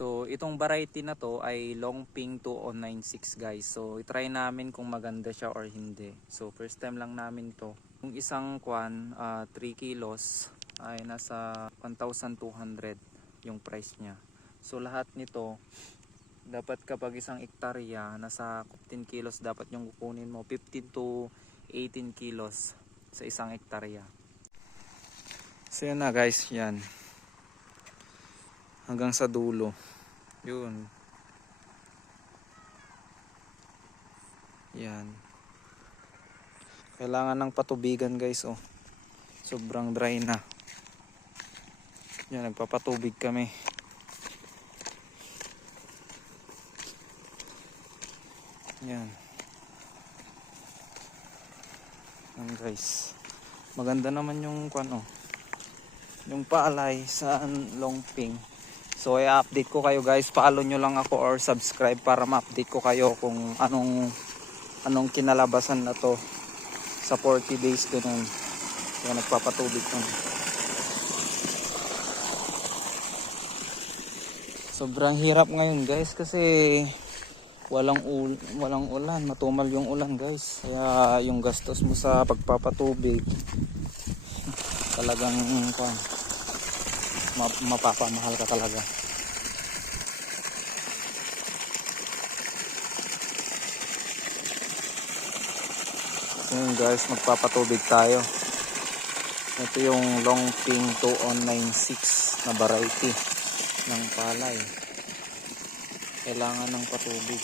So itong variety na to ay Longping 2096 guys. So i-try namin kung maganda siya or hindi. So first time lang namin to. Yung isang 3 kilos ay nasa 1,200 yung price niya. So lahat nito dapat kapag isang ektarya nasa 15 kilos dapat yung kukunin mo, 15 to 18 kilos sa isang ektarya. So yan na guys, yan hanggang sa dulo yun, yan kailangan ng patubigan guys. Oh, sobrang dry na yan, nagpapatubig kami. Yan guys, maganda naman yung yung palay sa Longping. So i-update ko kayo guys, follow nyo lang ako or subscribe para ma-update ko kayo kung anong kinalabasan na to sa 40 days ganun. Yan, nagpapatubig ko. Sobrang hirap ngayon guys kasi walang ulan, matumal yung ulan guys. Kaya yung gastos mo sa pagpapatubig talagang mapapamahal ka talaga. So yun guys, magpapatubig tayo. Ito yung Longping 2096 na variety ng palay. Kailangan ng patubig.